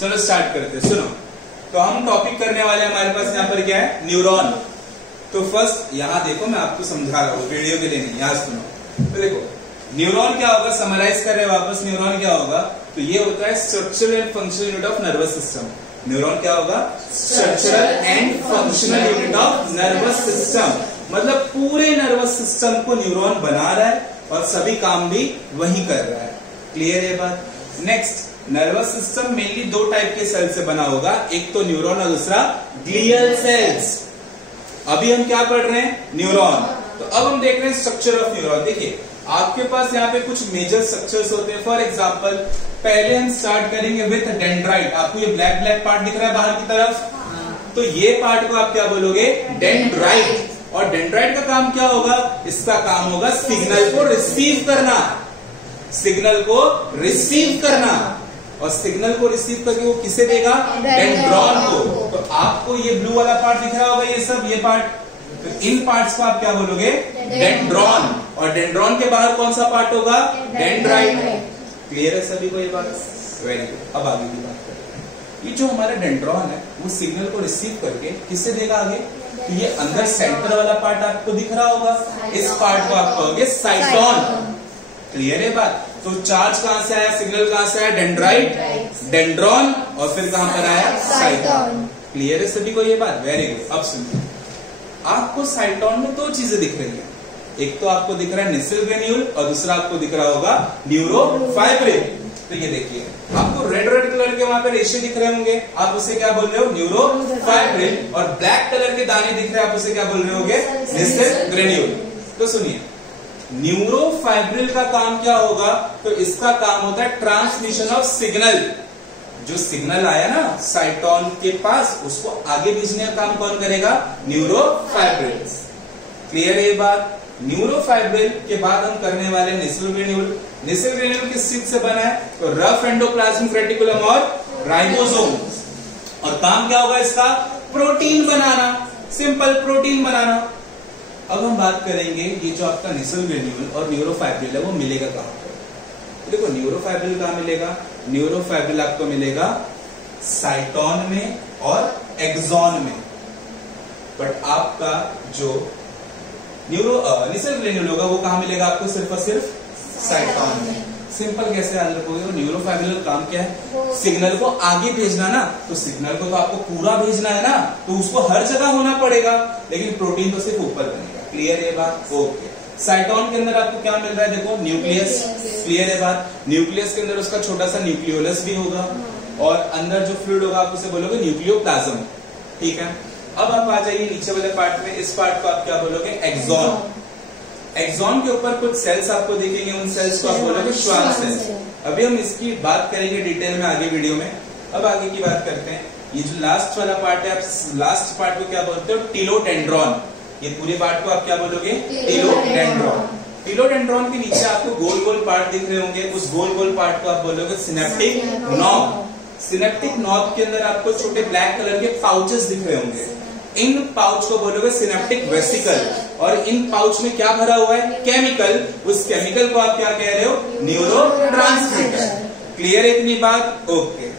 चलो स्टार्ट करते हैं। सुनो, तो हम टॉपिक करने वाले हैं, हमारे पास यहाँ पर क्या है, न्यूरॉन। तो फर्स्ट यहाँ देखो, मैं आपको समझा रहा हूँ, वीडियो के लिए नहीं, यहाँ सुनो। तो देखो न्यूरॉन क्या होगा, समराइज कर रहे हैं वापस। न्यूरॉन क्या होगा, तो ये होता है structural and functional unit of nervous system. Neuron क्या होगा, structural and functional unit of nervous system. मतलब पूरे नर्वस सिस्टम को न्यूरॉन बना रहा है और सभी काम भी वही कर रहा है। क्लियर है बात। नेक्स्ट, नर्वस सिस्टम मेनली दो टाइप के सेल से बना होगा, एक तो न्यूरॉन और दूसरा ग्लियल सेल्स। अभी हम क्या पढ़ रहे हैं, न्यूरॉन। तो अब हम देख रहे हैं स्ट्रक्चर ऑफ न्यूरॉन। देखिए आपके पास यहाँ पे कुछ मेजर स्ट्रक्चर्स होते हैं। फॉर एग्जांपल पहले हम स्टार्ट करेंगे विथ डेंड्राइट। आपको ये ब्लैक ब्लैक पार्ट दिख रहा है बाहर की तरफ, तो ये पार्ट को आप क्या बोलोगे, डेंड्राइट। और डेंड्राइट का काम क्या होगा, इसका काम होगा सिग्नल को रिसीव करना, सिग्नल को रिसीव करना। और सिग्नल को रिसीव करके वो किसे देगा, डेंड्रॉन को। तो आपको ये ब्लू वाला पार्ट दिख रहा होगा, ये सब ये पार्ट, तो इन पार्ट्स को आप क्या बोलोगे, डेंड्रॉन। और डेंड्रॉन के बाहर कौन सा पार्ट होगा, डेंड्राइट। क्लियर है सभी को ये बात, वेरी गुड। अब आगे की बात करें, ये जो हमारा डेंड्रॉन है वो सिग्नल को रिसीव करके किससे देगा आगे, तो ये अंदर सेंटर वाला पार्ट आपको दिख रहा होगा, इस पार्ट को आप कहोगे साइटोन। क्लियर है बात। तो चार्ज कहां से आया, सिग्नल कहां से आया, डेंड्राइट, डेंड्रॉन, और फिर कहां पर आया, साइटोन। क्लियर है सभी को ये बात, वेरी गुड। अब सुनिए, आपको साइटोन में दो चीजें दिख रही है, एक तो आपको दिख रहा है निसिल ग्रेन्यूल और दूसरा आपको दिख रहा होगा न्यूरोफाइब्रिल। तो ये देखिए आपको रेड रेड कलर के वहां पे रेशे दिख रहे होंगे, आप उसे क्या बोल रहे हो, न्यूरोफाइब्रिल। और ब्लैक कलर के दाने दिख रहे हैं, आप उसे क्या बोल रहे होगे, निसिल ग्रेन्यूल। तो सुनिए, न्यूरोफाइब्रिल का काम क्या होगा, तो इसका काम होता है ट्रांसमिशन ऑफ सिग्नल। जो सिग्नल आया ना साइटोन के पास, उसको आगे भेजने का काम कौन करेगा, न्यूरोफाइब्रिल। क्लियर है ये बात। न्यूरोफाइब्रिल के बाद हम करने वाले निसिल ग्रेन्यूल। निसिल ग्रेन्यूल किस चीज से बना है, तो रफ एंडोप्लाज्मिक रेटिकुलम और राइबोसोम। और काम क्या होगा इसका, प्रोटीन बनाना, सिंपल प्रोटीन बनाना। अब हम बात करेंगे ये जो आपका निसिल ग्रेन्यूल और न्यूरोफाइब्रिल है वो मिलेगा कहां पर। देखो न्यूरोफाइब्रिल कहां मिलेगा, न्यूरोफाइब्रिल आपको मिलेगा साइटोन में और एक्सॉन में। बट आपका जो निसिल ग्रेन्यूल होगा वो कहां मिलेगा आपको, सिर्फ और सिर्फ साइटोन में। सिंपल कैसे याद रखोगे, न्यूरोफाइब्रिल का काम क्या है, सिग्नल को आगे भेजना ना। तो सिग्नल को तो आपको पूरा भेजना है ना, तो उसको हर जगह होना पड़ेगा, लेकिन प्रोटीन तो सिर्फ ऊपर बनेगा। क्लियर है बात, ओके। साइटोन के अंदर आपको क्या मिल रहा है, देखो न्यूक्लियस। क्लियर है बात। न्यूक्लियस के अंदर उसका छोटा सा न्यूक्लियोलस भी होगा, और अंदर जो फ्लूइड होगा आप उसे बोलोगे न्यूक्लियोप्लाज्म। ठीक है। अब आप आ जाइए नीचे वाले पार्ट में, इस पार्ट को आप क्या बोलोगे, एक्सॉन। एक्सॉन के ऊपर कुछ सेल्स आपको दिखेंगे, उन सेल्स को आप बोलोगे श्वान सेल्स। अभी हम इसकी बात करेंगे डिटेल में आगे वीडियो में। अब आगे की बात करते हैं, ये जो लास्ट वाला पार्ट है, आप लास्ट पार्ट को क्या बोलते हो, टिलोडेंड्रॉन। ये पूरे पार्ट को आप क्या बोलोगे, टिलोडेंड्रॉन। टिलोडेंड्रॉन के नीचे आपको गोल गोल पार्ट दिख रहे होंगे, उस गोल गोल पार्ट को आप बोलोगे सिनेप्टिक नॉब। सिनेप्टिक नॉब के अंदर आपको छोटे ब्लैक कलर के पाउचेस दिख रहे होंगे, इन पाउच को बोलोगे सिनेप्टिक वेसिकल। और इन पाउच में क्या भरा हुआ है, केमिकल। उस केमिकल को आप क्या कह रहे हो, न्यूरोट्रांसमीटर। क्लियर है इतनी बात, ओके।